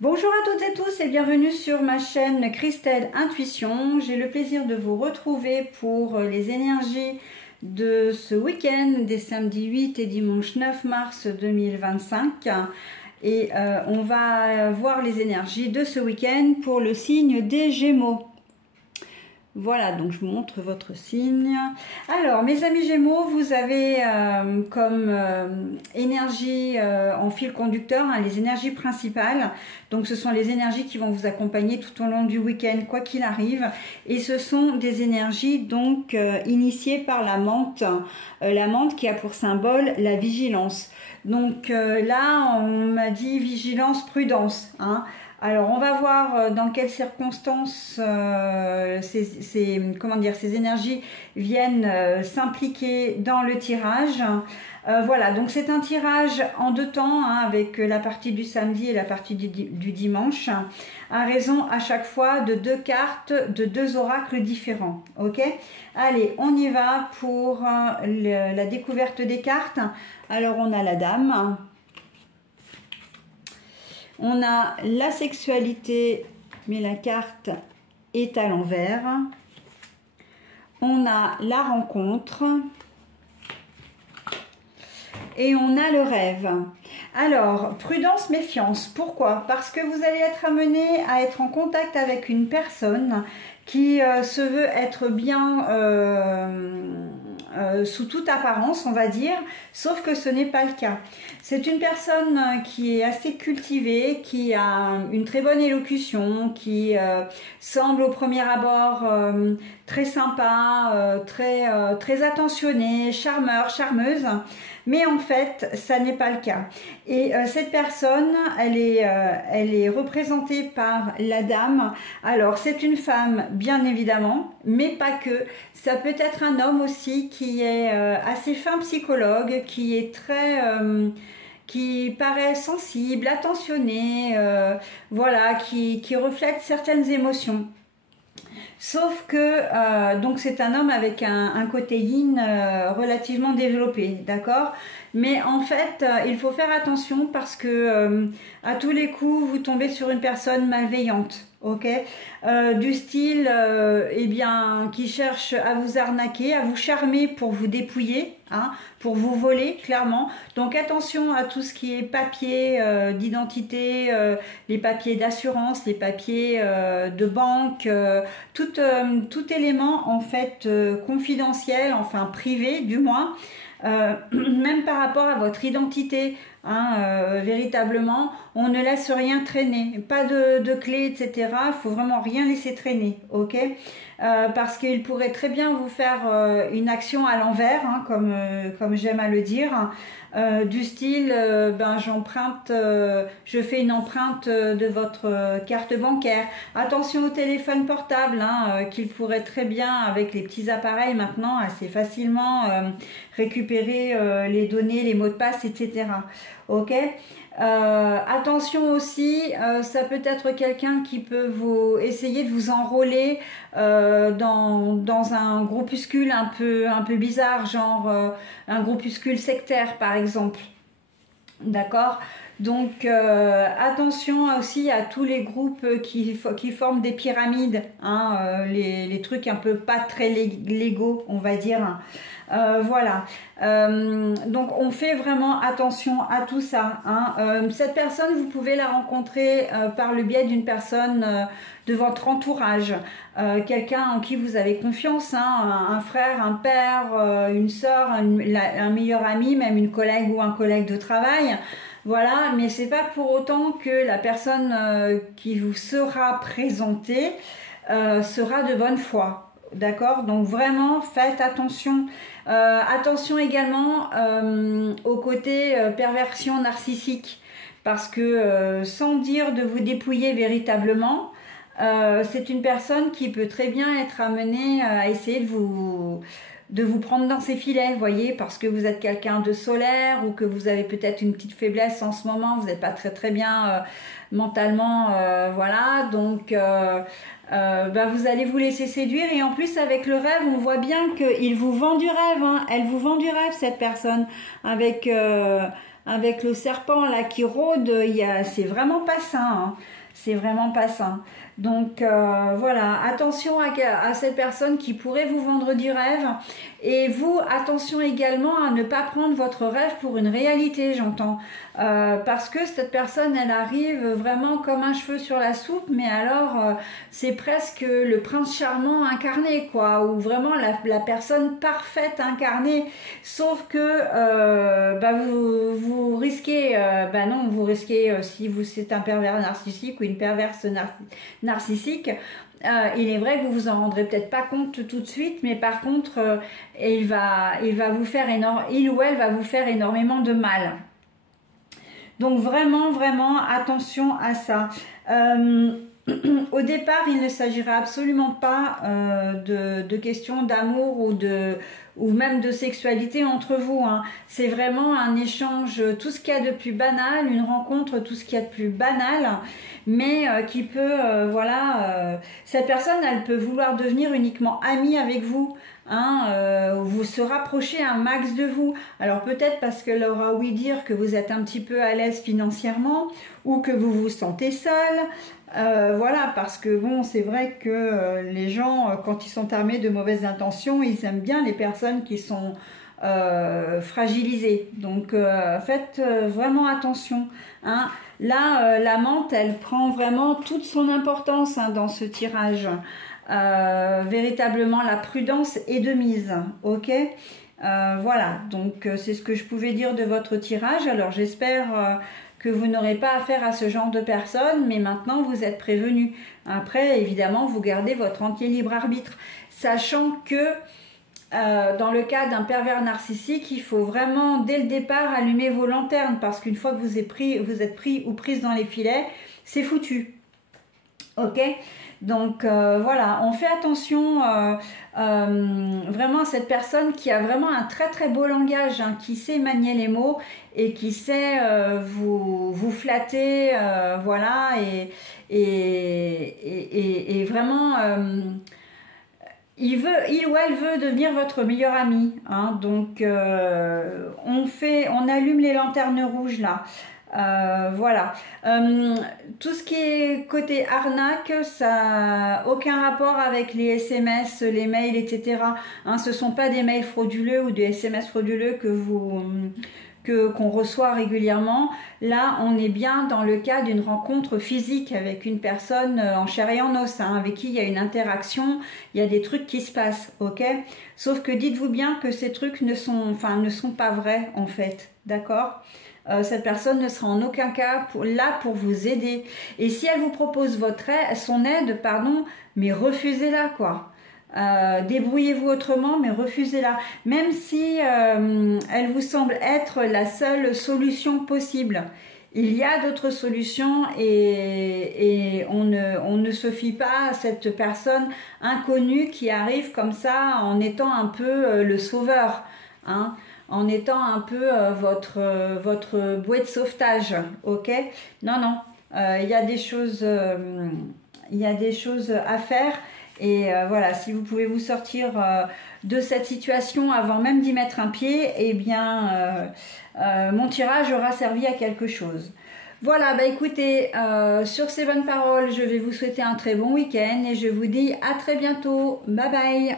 Bonjour à toutes et tous et bienvenue sur ma chaîne Christelle Intuition. J'ai le plaisir de vous retrouver pour les énergies de ce week-end des samedis 8 et dimanche 9 mars 2025. Et on va voir les énergies de ce week-end pour le signe des Gémeaux. Voilà, donc je vous montre votre signe. Alors, mes amis Gémeaux, vous avez comme énergie en fil conducteur, les énergies principales. Donc, ce sont les énergies qui vont vous accompagner tout au long du week-end, quoi qu'il arrive. Et ce sont des énergies donc initiées par la menthe qui a pour symbole la vigilance. Donc là, on m'a dit vigilance, prudence, hein. Alors, on va voir dans quelles circonstances ces énergies viennent s'impliquer dans le tirage. Voilà, donc c'est un tirage en deux temps, hein, avec la partie du samedi et la partie du dimanche, à raison à chaque fois de deux cartes, de deux oracles différents. Ok? Allez, on y va pour la découverte des cartes. Alors, on a la dame. On a la sexualité, mais la carte est à l'envers. On a la rencontre. Et on a le rêve. Alors, prudence, méfiance. Pourquoi? Parce que vous allez être amené à être en contact avec une personne qui se veut être bien sous toute apparence, on va dire, sauf que ce n'est pas le cas. C'est une personne qui est assez cultivée, qui a une très bonne élocution, qui semble au premier abord très sympa, très attentionnée, charmeur, charmeuse, mais en fait, ça n'est pas le cas. Et cette personne, elle est représentée par la dame. Alors, c'est une femme, bien évidemment, mais pas que. Ça peut être un homme aussi qui est assez fin psychologue, qui est qui paraît sensible, attentionné, voilà, qui reflète certaines émotions. Sauf que, donc c'est un homme avec un côté yin relativement développé, d'accord? Mais en fait, il faut faire attention parce que à tous les coups, vous tombez sur une personne malveillante, ok? Du style, eh bien, qui cherche à vous arnaquer, à vous charmer pour vous dépouiller, hein, pour vous voler, clairement. Donc attention à tout ce qui est papier d'identité, les papiers d'assurance, les papiers de banque, tout élément en fait confidentiel, enfin privé du moins, même par rapport à votre identité, hein, véritablement, on ne laisse rien traîner, pas de clés, etc. Il faut vraiment rien laisser traîner, ok? Parce qu'il pourrait très bien vous faire une action à l'envers, hein, comme j'aime à le dire, du style, ben j'emprunte, je fais une empreinte de votre carte bancaire. Attention au téléphone portable, hein, qu'il pourrait très bien, avec les petits appareils maintenant, assez facilement récupérer les données, les mots de passe, etc. Ok? Attention aussi, ça peut être quelqu'un qui peut essayer de vous enrôler dans un groupuscule un peu bizarre, genre un groupuscule sectaire par exemple. D'accord? Donc attention aussi à tous les groupes qui forment des pyramides, hein, les trucs un peu pas très légaux, on va dire. Voilà, donc on fait vraiment attention à tout ça, hein. Cette personne, vous pouvez la rencontrer par le biais d'une personne de votre entourage, quelqu'un en qui vous avez confiance, hein, un frère, un père, une sœur, un meilleur ami, même une collègue ou un collègue de travail. Voilà, mais c'est pas pour autant que la personne qui vous sera présentée sera de bonne foi. D'accord? Donc vraiment, faites attention. Attention également au côté perversion narcissique. Parce que sans dire de vous dépouiller véritablement, c'est une personne qui peut très bien être amenée à essayer de vous prendre dans ses filets, voyez, parce que vous êtes quelqu'un de solaire ou que vous avez peut-être une petite faiblesse en ce moment, vous n'êtes pas très bien mentalement, voilà, donc vous allez vous laisser séduire. Et en plus avec le rêve, on voit bien qu'il vous vend du rêve, hein. Elle vous vend du rêve, cette personne, avec avec le serpent là qui rôde, c'est vraiment pas sain, hein. C'est vraiment pas sain. Donc voilà, attention à cette personne qui pourrait vous vendre du rêve. Et vous, attention également à ne pas prendre votre rêve pour une réalité, j'entends. Parce que cette personne, elle arrive vraiment comme un cheveu sur la soupe, mais alors c'est presque le prince charmant incarné, quoi, ou vraiment la personne parfaite incarnée. Sauf que vous risquez, non, vous risquez, si c'est un pervers narcissique ou une perverse narcissique, il est vrai que vous vous en rendrez peut-être pas compte tout de suite, mais par contre, il va vous faire il ou elle va vous faire énormément de mal. Donc vraiment, vraiment, attention à ça. Au départ, il ne s'agira absolument pas de questions d'amour ou même de sexualité entre vous, hein. C'est vraiment un échange, tout ce qu'il y a de plus banal, une rencontre, tout ce qu'il y a de plus banal, mais qui peut, cette personne, elle peut vouloir devenir uniquement amie avec vous, hein, vous se rapprocher un max de vous. Alors peut-être parce qu'elle aura ouï dire que vous êtes un petit peu à l'aise financièrement ou que vous vous sentez seul. Voilà, parce que bon, c'est vrai que les gens, quand ils sont armés de mauvaises intentions, ils aiment bien les personnes qui sont fragilisées. Donc faites vraiment attention, hein. Là, la menthe, elle prend vraiment toute son importance, hein, dans ce tirage. Véritablement, la prudence est de mise, ok. Voilà, donc c'est ce que je pouvais dire de votre tirage. Alors j'espère que vous n'aurez pas affaire à ce genre de personnes, mais maintenant vous êtes prévenus. Après, évidemment, vous gardez votre entier libre arbitre, sachant que dans le cas d'un pervers narcissique, il faut vraiment dès le départ allumer vos lanternes, parce qu'une fois que vous êtes pris ou prise dans les filets, c'est foutu. Ok, donc voilà, on fait attention vraiment à cette personne qui a vraiment un très très beau langage, hein, qui sait manier les mots et qui sait vous flatter, voilà, et vraiment il ou elle veut devenir votre meilleur ami, hein. Donc on allume les lanternes rouges là. Voilà, tout ce qui est côté arnaque, ça n'a aucun rapport avec les SMS, les mails, etc. Hein, ce ne sont pas des mails frauduleux ou des SMS frauduleux qu'on reçoit régulièrement. Là, on est bien dans le cas d'une rencontre physique avec une personne en chair et en os, hein, avec qui il y a une interaction, il y a des trucs qui se passent, ok? Sauf que dites-vous bien que ces trucs ne sont pas vrais, en fait, d'accord? Cette personne ne sera en aucun cas là pour vous aider. Et si elle vous propose son aide, mais refusez-la, quoi. Débrouillez-vous autrement, mais refusez-la. Même si elle vous semble être la seule solution possible. Il y a d'autres solutions et on ne se fie pas à cette personne inconnue qui arrive comme ça en étant un peu le sauveur, hein, en étant un peu votre bouée de sauvetage, ok? Non, non, il y a des choses à faire. Et voilà, si vous pouvez vous sortir de cette situation avant même d'y mettre un pied, eh bien, mon tirage aura servi à quelque chose. Voilà, bah écoutez, sur ces bonnes paroles, je vais vous souhaiter un très bon week-end et je vous dis à très bientôt. Bye bye!